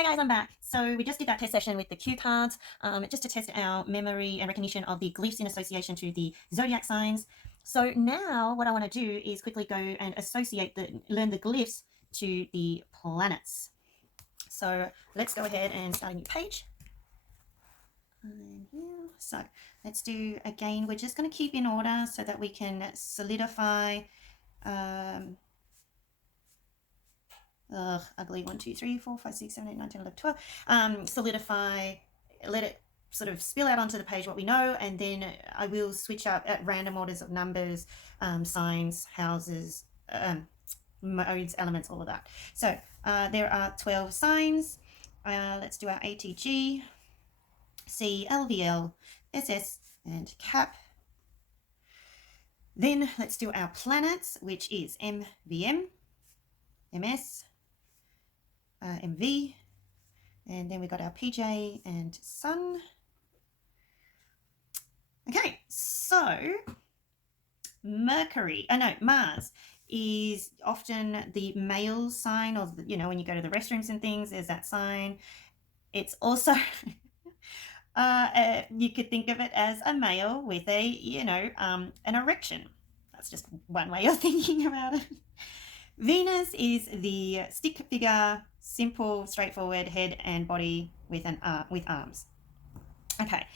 Hey guys, I'm back. So we just did that test session with the cue cards, just to test our memory and recognition of the glyphs in association to the zodiac signs. So now what I want to do is quickly go and learn the glyphs to the planets. So let's go ahead and start a new page. And here, so let's do, again, we're just going to keep in order so that we can solidify ugly 1, 2, 3, 4, 5, 6, 7, 8, 9, 10, 11, 12. Solidify, let it sort of spill out onto the page what we know, and then I will switch up at random orders of numbers, signs, houses, modes, elements, all of that. So there are 12 signs. Let's do our ATG, C, LVL, SS, and CAP. Then let's do our planets, which is MVM, MS, MV, and then we got our PJ and Sun. Okay, so Mars is often the male sign of, when you go to the restrooms and things, there's that sign. It's also, you could think of it as a male with a, an erection. That's just one way of thinking about it. Venus is the stick figure, simple, straightforward head and body with arms. Okay,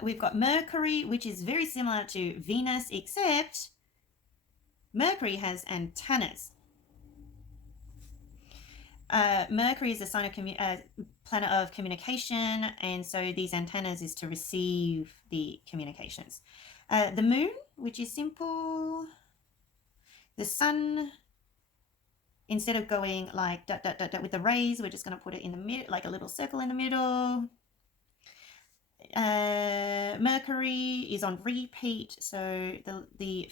we've got Mercury, which is very similar to Venus, except Mercury has antennas. Mercury is a sign of planet of communication, and so these antennas is to receive the communications. The Moon, which is simple. The Sun, instead of going like dot, dot, dot, dot with the rays, we're just going to put it in the middle, like a little circle in the middle. Mercury is on repeat, so the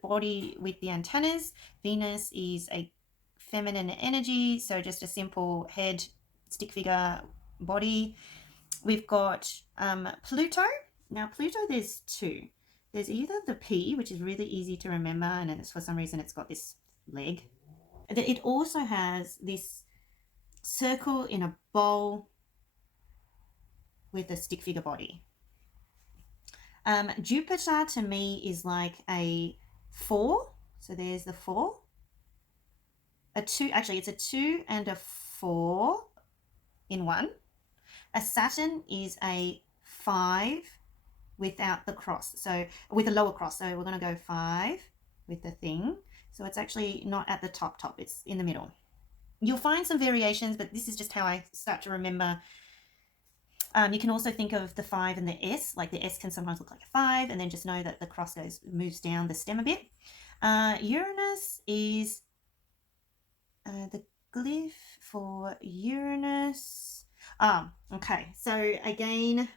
body with the antennas. Venus is a feminine energy, so just a simple head, stick figure, body. We've got Pluto. Now Pluto, there's two. There's either the P, which is really easy to remember, and then for some reason it's got this leg. It also has this circle in a bowl with a stick figure body. Jupiter to me is like a 4. So there's the 4. A 2, actually it's a 2 and a 4 in one. A Saturn is a 5 without the cross. So with a lower cross. So we're going to go 5 with the thing. So it's actually not at the top, it's in the middle. You'll find some variations, but this is just how I start to remember. You can also think of the 5 and the S, like the S can sometimes look like a 5, and then just know that the cross moves down the stem a bit. Uranus is the glyph for Uranus. Okay, so again,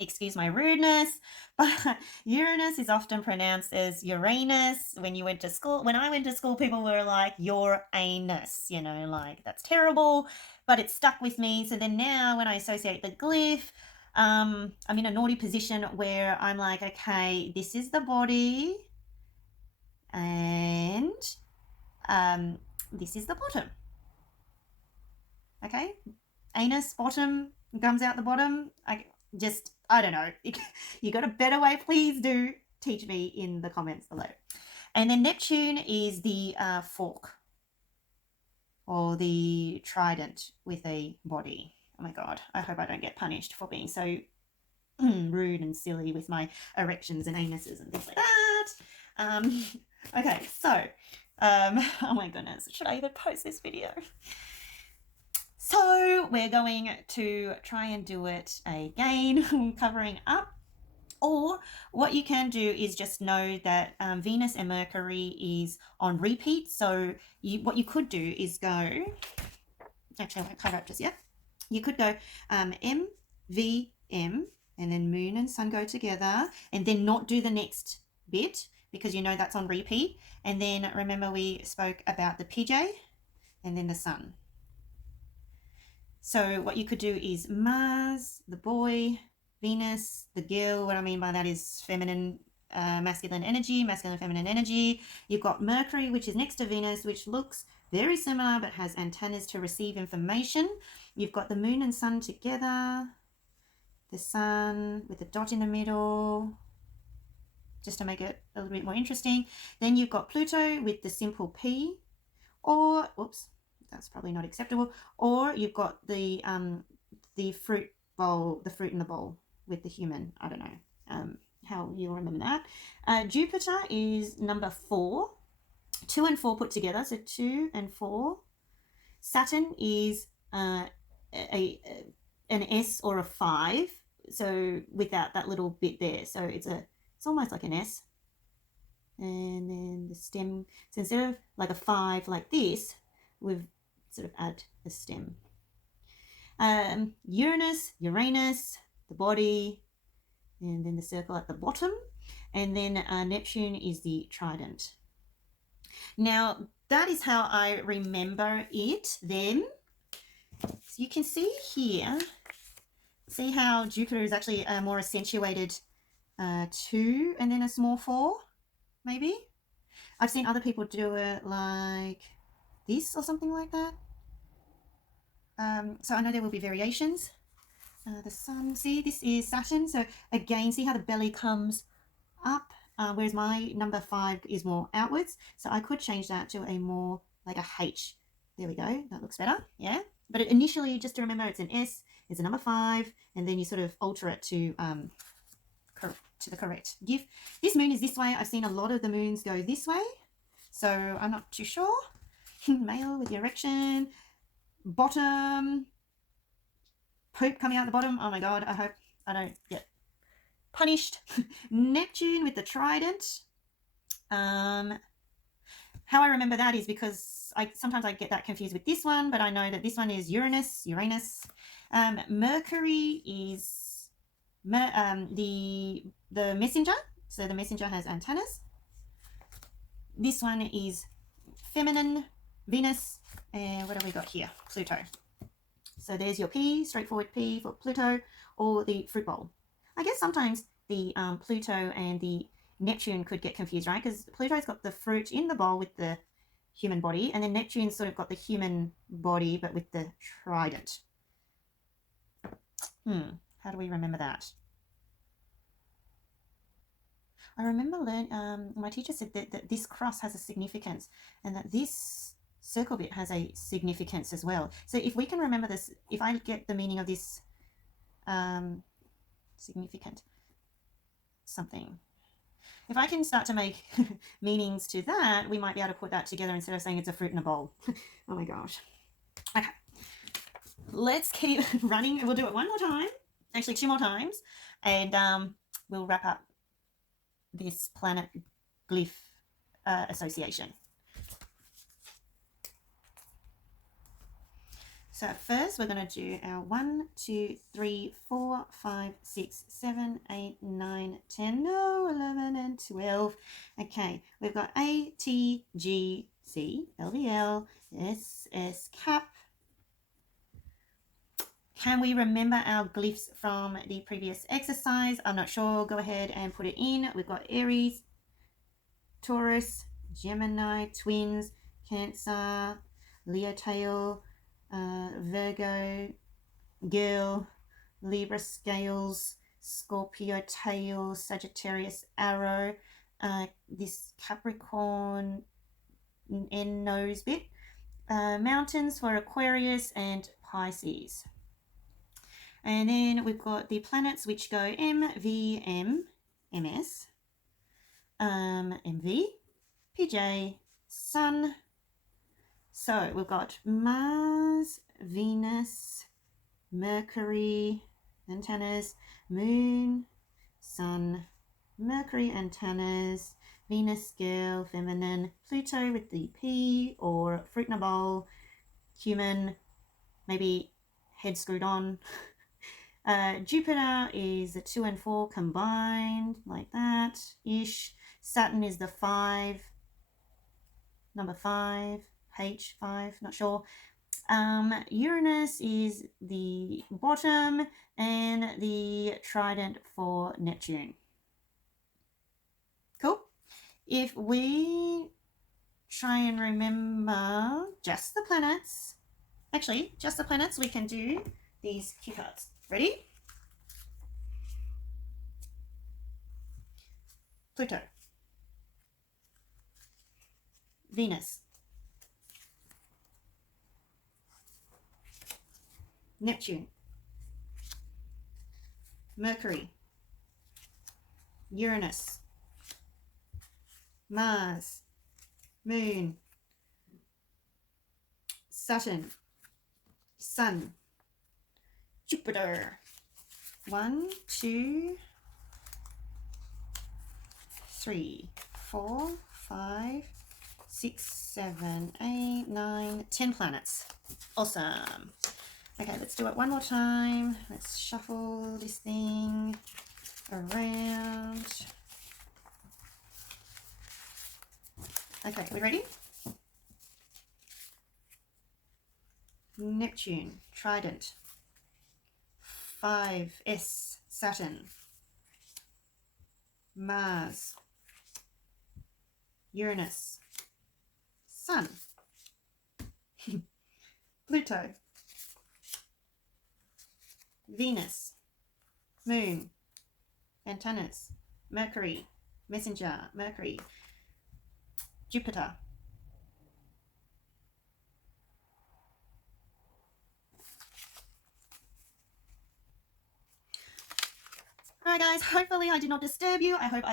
excuse my rudeness, but Uranus is often pronounced as Uranus. When I went to school, people were like, your anus, like that's terrible, but it stuck with me. So then now when I associate the glyph, I'm in a naughty position where I'm like, okay, this is the body, and this is the bottom. Okay, anus, bottom, comes out the bottom. I don't know. You got a better way, please do teach me in the comments below. And then Neptune is the fork or the trident with a body. Oh my God, I hope I don't get punished for being so rude and silly with my erections and anuses and things like that. Okay, so, oh my goodness, should I even post this video? So we're going to try and do it again, covering up. Or what you can do is just know that Venus and Mercury is on repeat. So what you could do is go, actually I won't cover up just yet. You could go M, V, M, and then Moon and Sun go together, and then not do the next bit because you know that's on repeat. And then remember we spoke about the PJ and then the Sun. So what you could do is Mars, the boy, Venus, the girl. What I mean by that is feminine, masculine energy, masculine, feminine energy. You've got Mercury, which is next to Venus, which looks very similar but has antennas to receive information. You've got the moon and sun together, the sun with the dot in the middle, just to make it a little bit more interesting. Then you've got Pluto with the simple P, or, oops, that's probably not acceptable, or you've got the fruit bowl, the fruit in the bowl with the human. I don't know how you'll remember that. Jupiter is number 4, 2 and 4 put together, so 2 and 4. Saturn is an S or a 5, so without that little bit there, so it's almost like an S. And then the stem, so instead of like a 5 like this, we've sort of add a stem. Uranus, the body, and then the circle at the bottom, and then Neptune is the trident. Now that is how I remember it then. So you can see here, see how Jupiter is actually a more accentuated 2 and then a small 4, maybe. I've seen other people do it like this or something like that. So I know there will be variations. The sun, see, this is Saturn. So again, see how the belly comes up, whereas my number 5 is more outwards. So I could change that to a more like a H. There we go. That looks better. Yeah. But initially, just to remember, it's an S, it's a number 5, and then you sort of alter it to the correct gift. This moon is this way. I've seen a lot of the moons go this way, so I'm not too sure. Male with the erection, bottom, poop coming out the bottom. Oh my god, I hope I don't get punished. Neptune with the trident. How I remember that is because sometimes I get that confused with this one, but I know that this one is Uranus. Mercury is the messenger, so the messenger has antennas. This one is feminine, Venus, and what have we got here? Pluto. So there's your P, straightforward P for Pluto, or the fruit bowl. I guess sometimes the Pluto and the Neptune could get confused, right? Because Pluto's got the fruit in the bowl with the human body, and then Neptune's sort of got the human body but with the trident. How do we remember that? I remember my teacher said that this cross has a significance, and that this circle bit has a significance as well. So if we can remember this, if I get the meaning of this significant something, if I can start to make meanings to that, we might be able to put that together instead of saying it's a fruit in a bowl. Oh my gosh. Okay, let's keep running. We'll do it one more time, actually 2 more times, and we'll wrap up this planet glyph association. So first we're going to do our 1, 2, 3, 4, 5, 6, 7, 8, 9, 10, no, 11 and 12. Okay, we've got A, T, G, C, L, V, L, S, S, cap. Can we remember our glyphs from the previous exercise? I'm not sure. Go ahead and put it in. We've got Aries, Taurus, Gemini, Twins, Cancer, Leo tail, Virgo, girl, Libra scales, Scorpio tail, Sagittarius arrow, this Capricorn end nose bit, mountains for Aquarius and Pisces. And then we've got the planets which go M, V, M, MS, MV, PJ, Sun. So we've got Mars, Venus, Mercury, antennas, Moon, Sun, Mercury, antennas, Venus, girl, feminine, Pluto with the P or fruit in a bowl, human, maybe head screwed on. Jupiter is the 2 and 4 combined, like that ish. Saturn is the 5, number 5, H5, not sure. Uranus is the bottom, and the trident for Neptune. Cool. If we try and remember just the planets. Actually, just the planets. We can do these cue cards. Ready? Pluto, Venus, Neptune, Mercury, Uranus, Mars, Moon, Saturn, Sun, Jupiter. 1, 2, 3, 4, 5, 6, 7, 8, 9, 10 planets. Awesome. Okay, let's do it one more time. Let's shuffle this thing around. Okay, are we ready? Neptune, Trident, 5S, Saturn, Mars, Uranus, Sun, Pluto, Venus, Moon, Antanas, Mercury, Messenger, Mercury, Jupiter. Alright guys, hopefully I did not disturb you. I hope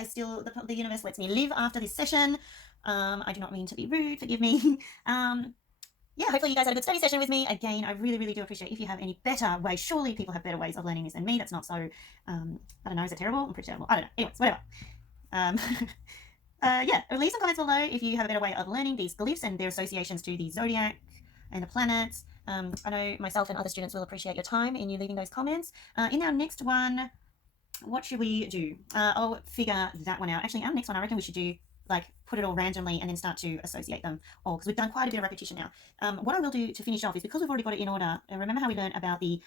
the universe lets me live after this session. I do not mean to be rude, forgive me. Yeah, hopefully you guys had a good study session with me. Again, I really, really do appreciate if you have any better ways. Surely people have better ways of learning this than me. That's not so, I don't know, is it terrible? I'm pretty terrible. I don't know. Anyways, whatever. Yeah, leave some comments below if you have a better way of learning these glyphs and their associations to the zodiac and the planets. I know myself and other students will appreciate your time in you leaving those comments. In our next one, what should we do? I'll figure that one out. Actually, our next one, I reckon we should do, like, put it all randomly and then start to associate them all, because we've done quite a bit of repetition now. What I will do to finish off is, because we've already got it in order, remember how we learned about the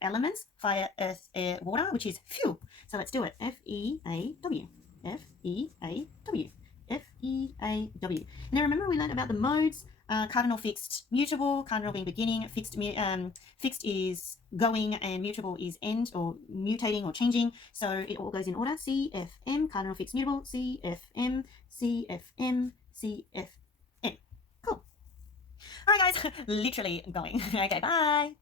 elements, fire, earth, air, water, which is fuel. So let's do it. F-E-A-W. F-E-A-W. F-E-A-W. And then remember we learned about the modes, cardinal, fixed, mutable, cardinal being beginning, fixed is going, and mutable is end or mutating or changing. So it all goes in order. C-F-M, cardinal, fixed, mutable, C-F-M, C-F-M, C-F-M. Cool. All right, guys, literally going. Okay, bye.